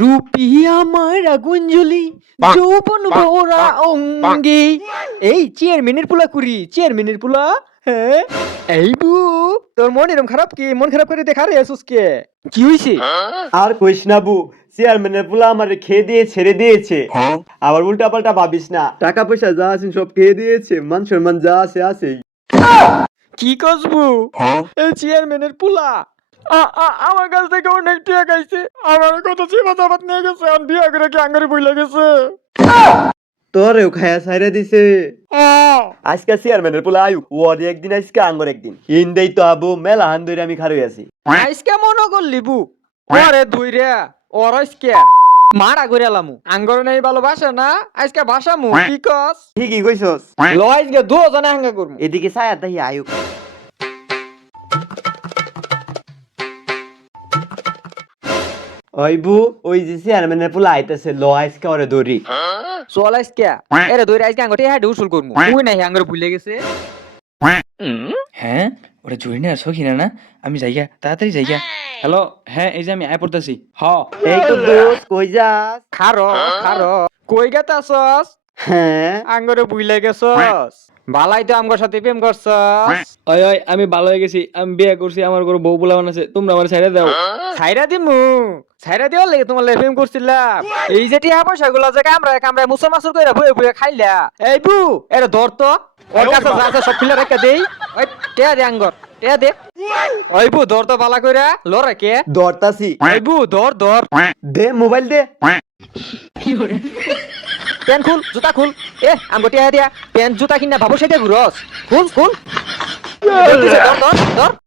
রূপী আমার আগুঞ্জলি যৌবন ভরা অঙ্গে। এই চেয়ারম্যানের পোলা কুড়ি, চেয়ারম্যানের পোলা। হ্যাঁ এই বু, তোর মন এরকম খারাপ কি? মন খারাপ করে দেখা রে সুসকে, কি হইছে? আর কইস না বু, চেয়ারম্যানের পোলা আমারে খেয়ে দিয়ে ছেড়ে দিয়েছে। আবার উল্টা পাল্টা ভাবিস না, টাকা পয়সা যা আছে সব খেয়ে দিয়েছে, মান সম্মান যা আছে আছেই। কি কসবু? এই চেয়ারম্যানের পোলা আমার কাছ থেকে অনেক টাকা খাইছে, আমার কত চিবা চাপাত নিয়ে গেছে, আমি বিয়া করে কি আঙ্গারে বইলা গেছে। তোরেও খায়া ছাইরা দিছে। আজকে চেয়ারম্যানের পোলা আয়ু ওর একদিন, আজকে আঙ্গর একদিন। ইন্দেই তো আবু মেলা হান ধরে আমি খারই আছি। আজকে মনে করলি বু, ওরে ধুইরা ওর আজকে মারা করে এলামু। আঙ্গর নেই ভালোবাসা না, আজকে বাসামু। কি কস? ঠিকই কইছস। লো আজকে দুজনে হাঙ্গা করমু। এদিকে ছায়া তাই আয়ু। ওই বু, ওই যে চেয়ারম্যানের পোলা আইতাছে, ল আজকে ওরে ধরি। চল আজকে এরে ধইরা আজকে আঙ্গর টিয়া উসুল করমু। তুই নাই আঙ্গর ভুলে গেছে। হ্যাঁ ওটা জুড়ি আর সখী না, আমি যাইয়া তাড়াতাড়ি যাইয়া। হ্যালো, হ্যাঁ এই যে আমি আয় পড়তেছি। এই তো দোস্ত, কই যাস? খারো খারো, কই গেতাছস? হ্যাঁ, আঙ্গরে ভুলে গেছস? বালাই তো আমগর সাথে প্রেম করছস। ওই ওই আমি ভালো হয়ে গেছি, আমি বিয়ে করছি, আমার ঘরে বউ পোলাপান আছে, তোমরা আমার ছেড়ে দাও। ছাইরা দিমু, ছাইরা দেওয়ার লাগে তোমার লাগে প্রেম করছিলাম। এই যে টিয়া পয়সা গুলো যে কামড়ায় কামড়ায় মুসর মাসুর কইরা বয়ে বয়ে খাইলা। এই বু, এরে ধর তো, ওর কাছে যা আছে সব ফিলে রেখে দেই। ওই টিয়া দে আঙ্গর, টিয়া দে। ওই বু ধর তো বালা কইরা, লরে কে? দরতাছি। ওই বু ধর ধর। দে মোবাইল দে। প্যান্ট খুল, জুতা খুল। এ আঙ্গর টিয়া দিয়া প্যান্ট জুতা কিনা ভাবো সেটা ঘুরস। খুল খুল। ধর ধর ধর।